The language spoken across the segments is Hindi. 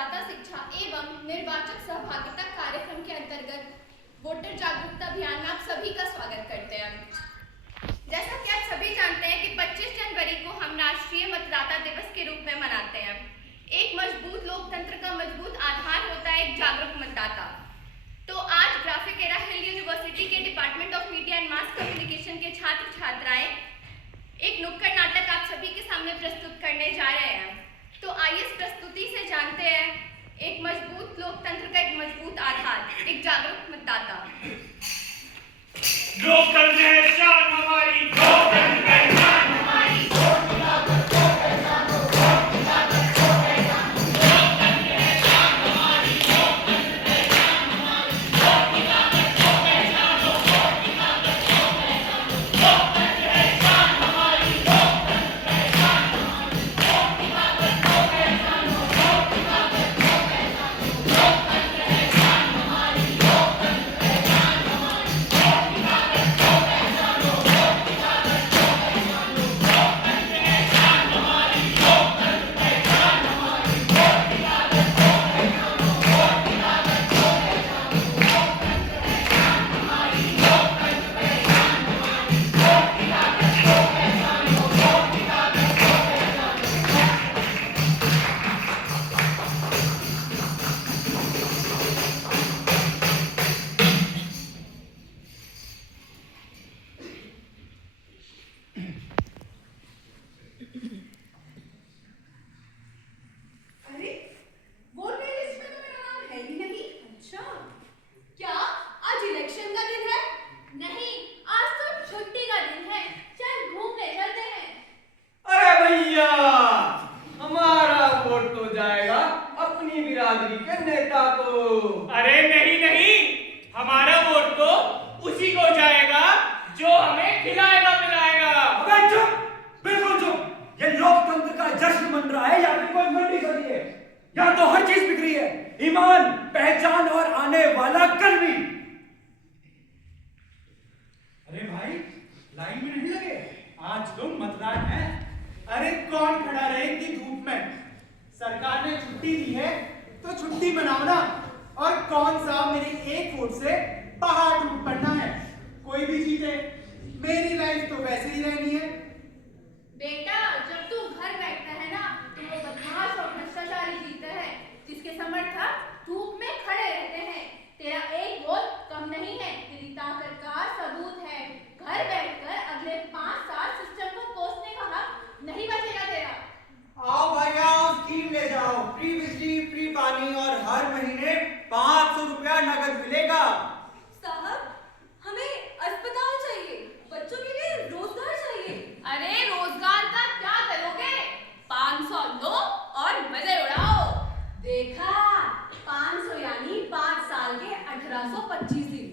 मतदाता शिक्षा एवं निर्वाचक सहभागिता कार्यक्रम के अंतर्गत वोटर जागरूकता अभियान में आप सभी का स्वागत करते हैं। जैसा कि आप सभी जानते हैं कि 25 जनवरी को हम राष्ट्रीय मतदाता दिवस के रूप में मनाते हैं। एक मजबूत लोकतंत्र का मजबूत आधार होता है एक जागरूक मतदाता। तो आज ग्राफिक एरा हिल यूनिवर्सिटी के department of media and mass communication के छात्र छात्राएं एक नुक्कड़ नाटक आप सभी के सामने प्रस्तुत करने जा रहे हैं। तो आइए इस प्रस्तुति से जानते हैं एक मजबूत लोकतंत्र का एक मजबूत आधार, एक जागरूक मतदाता। लोकतंत्र है शान हमारी, लोकतंत्र है शान हमारी। अरे नहीं नहीं, हमारा वोट तो उसी को जाएगा जो हमें खिलाएगा पिलाएगा। अबे चुप, बिल्कुल चुप। ये लोकतंत्र का जश्न मन रहा है या फिर कोई मंडी चली है? यहाँ तो हर चीज बिक रही है, ईमान, पहचान और आने वाला कल भी। अरे भाई, लाइन में नहीं लगे, आज तो मतदान है। अरे कौन खड़ा रहे इतनी धूप में? सरकार ने छुट्टी दी है तो छुट्टी मनाओ ना। और कौन सा मेरे एक वोट से पहाड़ टूट पड़ना है? कोई भी जीते, मेरी लाइफ तो वैसे ही रहनी है। बेटा, जब तू घर बैठता है ना तो वो बदमाश और भ्रष्टाचारी जीतते हैं जिसके समर्थक धूप में खड़े रहते हैं। तेरा एक वोट कम नहीं है, तेरी ताकत का सबूत है। घर बैठकर अगले 5 साल सिस्टम को कोसने का हक नहीं बचेगा तेरा। आओ भाई आओ, स्कीम ले जाओ, फ्री बिजली, फ्री पानी और हर महीने 500 रुपया नगद मिलेगा। साहब, हमें अस्पताल चाहिए, बच्चों के लिए रोजगार चाहिए। अरे रोजगार का क्या करोगे? 500 लो और मजे उड़ाओ। देखा, 500 यानी 5 साल के 1825 दिन।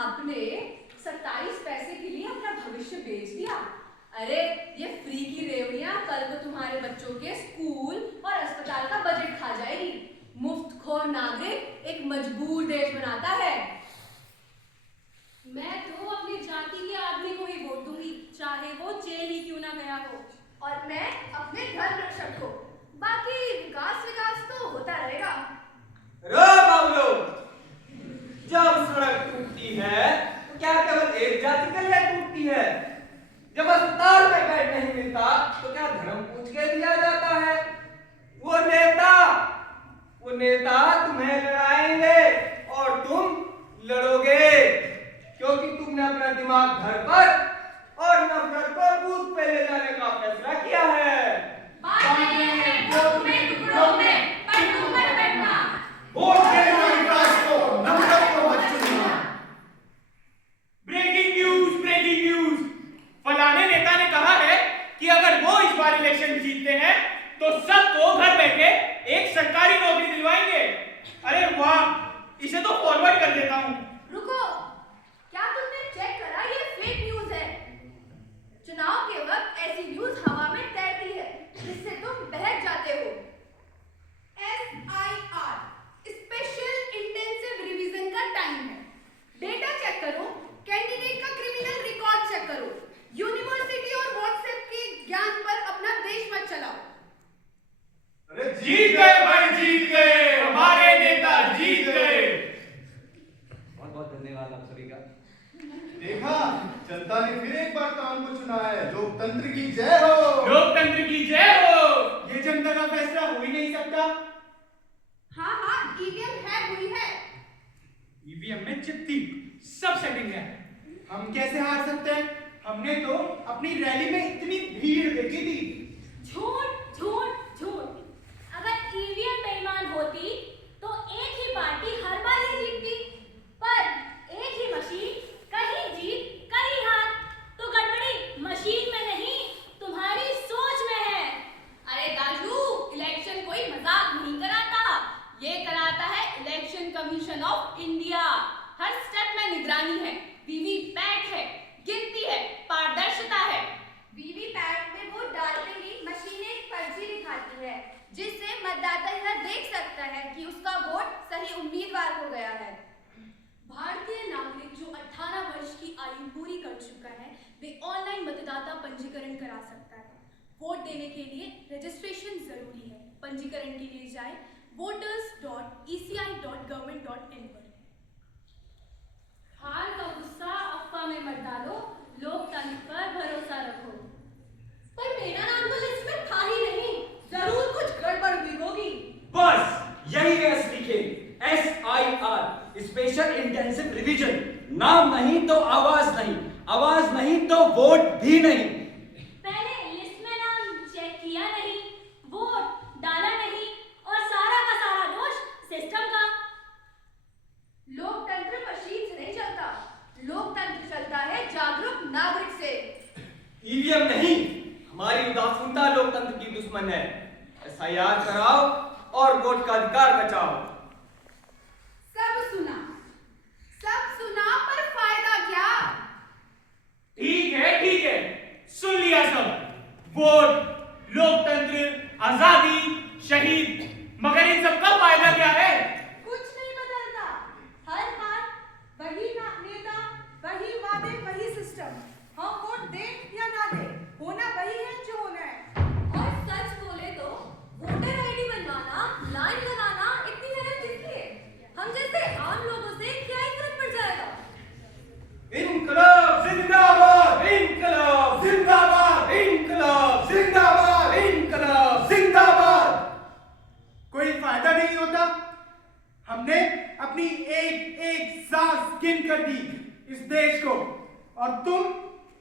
आपने 27 पैसे के लिए अपना भविष्य बेच दिया। अरे ये फ्री की रेवड़ियां कल को तुम्हारे बच्चों के स्कूल और अस्पताल का बजट खा जाएगी। मुफ्तखोर नागरिक एक मजबूर देश बनाता है। मैं तो अपनी जाति के आदमी को ही वोट दूंगी, चाहे वो जेल ही क्यों ना गया हो। और मैं अपने धर्म रक्षक को। बाकी विकास तो होता रहेगा। रो बाबलो, जब सड़क टूटती है तो क्या केवल एक जाति के लिए टूटती है? जब अस्पताल में बेड नहीं मिलता तो क्या धर्म पूछ के दिया जाता है? वो नेता तुम्हें लड़ाएंगे और तुम लड़ोगे, क्योंकि तुमने अपना दिमाग घर पर और नफरत को बूथ पे ले जाने का फैसला किया है। वोट देने और विकास को, नफरत को मत चुनना। ब्रेकिंग न्यूज, फलाने नेता ने कहा है कि अगर वो इस बार इलेक्शन जीतते हैं तो सबको घर बैठे एक सरकारी नौकरी दिलवाएंगे। अरे वाह, इसे तो फॉरवर्ड कर देता हूँ। रुको, क्या तुमने चेक करा? ये फेक न्यूज है। चुनाव के वक्त ऐसी न्यूज हवा में तैरती है जिससे तुम बहक जाते हो। SIR स्पेशल इंटेंसिव रिवीजन का टाइम है। डेटा चेक करो, कैंडिडेट का क्रिमिनल रिकॉर्ड चेक करो, यूनिवर्सिटी और व्हाट्सएप के ज्ञान पर अपना देश मत चलाओ। अरे जीत गए भाई, जीत गए। जनता ने फिर एक बार काम को चुना है। लोकतंत्र की जय हो। लोकतंत्र की जय हो। ये जनता का फैसला हो ही नहीं सकता। हाँ हाँ, ईवीएम है, हुई है। ईवीएम में चिप थी, सब सेटिंग है। हम कैसे हार सकते हैं? हमने तो अपनी रैली में इतनी भीड़ देखी थी। झूठ झूठ झूठ। अगर ईवीएम बेईमान होती तो एक ही पार्टी हर बार ही जीतती, पर एक ही मशीन कहीं जीत कहीं हार। तो गड़बड़ी मशीन में नहीं, तुम्हारी सोच में है। अरे दाजू, इलेक्शन कोई मजाक नहीं कराता, ये कराता है election commission of India. Her step में निगरानी है, वीवीपैट है, गिनती है, पारदर्शिता है। वीवीपैट में वोट डालते ही मशीन एक पर्ची दिखाती है, जिससे मतदाता यह देख सकता है कि उसका वोट सही उम्मीदवार को गया है। भारतीय नागरिक जो 18 वर्ष की आयु पूरी कर चुका है, वे ऑनलाइन मतदाता पंजीकरण करा सकता है। वोट देने के लिए रजिस्ट्रेशन जरूरी है। पंजीकरण के लिए जाएं voters.eci.government.in पर। हार का गुस्सा अफवाह में मत डालो, लोकतंत्र पर भरोसा रखो। पर मेरा नाम तो लिस्ट में था ही नहीं, जरूर कुछ गड़बड़ हुई होगी। बस यही है असली खेल। SIR, special intensive revision. नाम नहीं तो आवाज नहीं, आवाज नहीं तो वोट भी नहीं। पहले लिस्ट में नाम चेक किया नहीं, वोट डाला नहीं, और सारा का सारा दोष सिस्टम का। लोकतंत्र मशीन से नहीं चलता, लोकतंत्र चलता है जागरूक नागरिक से। ईवीएम नहीं, हमारी उदासीनता लोकतंत्र की दुश्मन है। SIR कराओ और वोट का अधिकार बचाओ। सब सुना पर फायदा क्या? ठीक है, सुन लिया सब। वोट, लोकतंत्र, आजादी, शहीद, मगर इन सब का फायदा क्या है? कुछ नहीं बदलता, हर बार वही नेता, वही वादे, वही सिस्टम। हम वोट दें या ना दें, होना वही है जो होना है। और सच बोले तो वोटर आईडी बनवाना, लाइन लगाना इतनी मेहनत किस लिए? हम जैसे आम लोगों से क्या ही फर्क पड़ जाएगा? इनकलाब जिंदाबाद, इनकलाब जिंदाबाद, इनकलाब जिंदाबाद, इनकलाब जिंदाबाद। कोई फायदा नहीं होता। हमने अपनी एक एक सांस गिन कर दी इस देश को, और तुम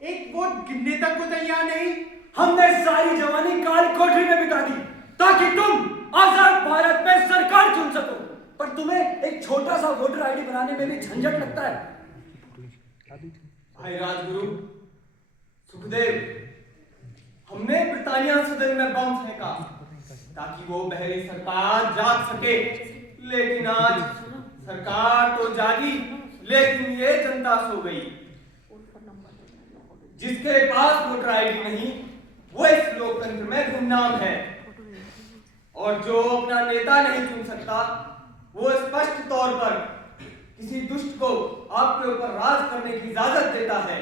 एक वोट गिनने तक को तैयार नहीं। हमने सारी जवानी काल कोठरी में बिता दी ताकि तुम आजाद भारत में सरकार चुन सको, पर तुम्हें एक छोटा सा वोटर आईडी बनाने में भी झंझट लगता है। भाई राजगुरु, सुखदेव, हमने ब्रिटानिया सदन में बम फेंका ताकि वो बहरी सरकार जाग सके, लेकिन आज सरकार तो जागी, लेकिन ये जनता सो गई। जिसके पास वोटर आईडी नहीं, वो इस लोकतंत्र में गुमनाम है, और जो अपना नेता नहीं चुन सकता, वो स्पष्ट तौर पर किसी दुष्ट को आपके ऊपर राज करने की इजाजत देता है।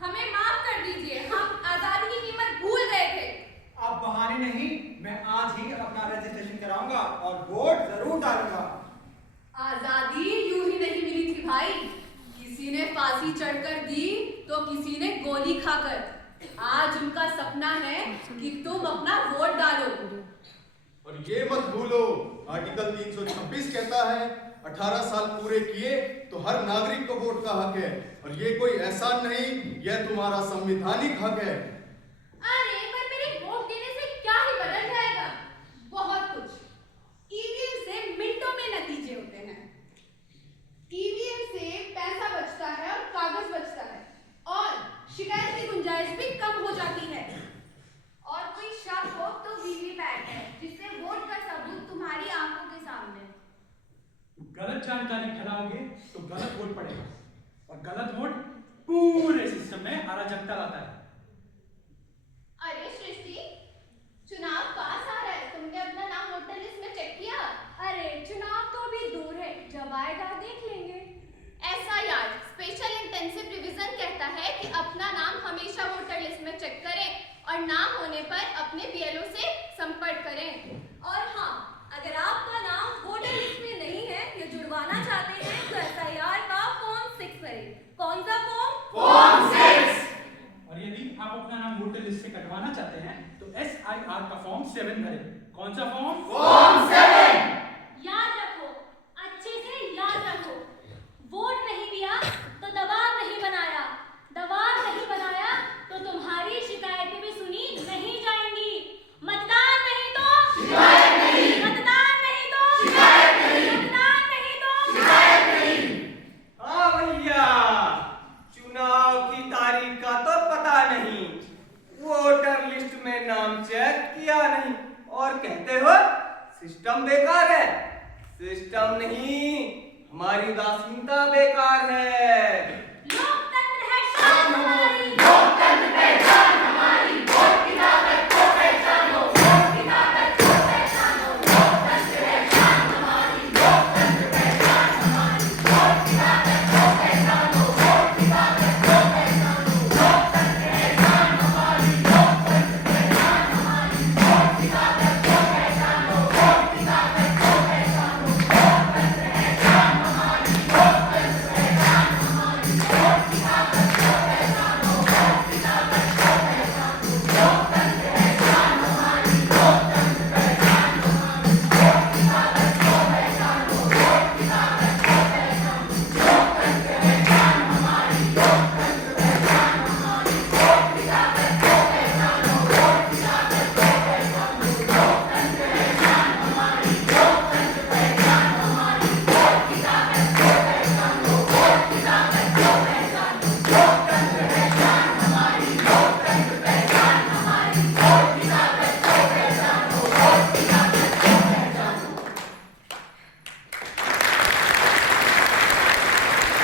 हमें माफ कर दीजिए, हम आजादी की कीमत भूल गए थे। अब बहाने नहीं, मैं आज ही अपना रजिस्ट्रेशन कराऊंगा और वोट जरूर डालूंगा। आजादी यूं ही नहीं मिली थी भाई, किसी ने फांसी चढ़कर दी तो किसी ने गोली खाकर। आज उनका सपना है कि तुम अपना वोट डालो। और ये मत भूलो, आर्टिकल 326 कहता है 18 साल पूरे किए तो हर नागरिक को वोट का हक है, और ये कोई एहसान नहीं, यह तुम्हारा संवैधानिक हक है। अरे पर मेरे वोट देने से क्या ही बदल जाएगा? बहुत कुछ। ईवीएम से मिनटों में नतीजे होते हैं। ईवीएम से पैसा बचता है और कागज बचता है, और शिकायत की गुंजाइश भी कम हो जाती है। और कोई शक हो तो वीवीपैट है, जिससे वोट का सबूत तुम्हारी आंखों के सामने। गलत जानकारी फैलाओगे तो गलत वोट पड़ेगा, और गलत वोट पूरे सिस्टम में अराजकता लाता है। अरे सृष्टि, चुनाव पास आ रहा है, तुमने अपना नाम वोटर लिस्ट में चेक किया? अरे चुनाव तो अभी दूर है, जब आएगा देख लेंगे। SIR स्पेशल इंटेंसिव रिवीजन कहता है कि अपना नाम हमेशा वोटर लिस्ट में चेक करें, और नाम होने पर अपने BLO से संपर्क करें। और हाँ, अगर आपका नाम वोटर लिस्ट में नहीं है या जुड़वाना चाहते हैं तो SIR का फॉर्म 6 करें। कौन सा फॉर्म? 7 भरे। कौन सा फॉर्म? फॉर्म 7। याद रखो, अच्छे से याद रखो। वोट नहीं दिया तो दबाव नहीं बनाया, दबाव नहीं बनाया तो तुम्हारी शिकायतें भी सुनी नहीं जाएंगी। मतदान नहीं तो शिकायत नहीं। मतदान नहीं तो शिकायत नहीं। मतदान नहीं तो शिकायत नहीं। हाँ भैया, चुनाव की तारीख का तो पता नहीं, वोटर लिस्ट में नाम चेक किया नहीं और कहते हो सिस्टम बेकार है। सिस्टम नहीं, हमारी उदासीनता बेकार है। लोकतंत्र है शांत।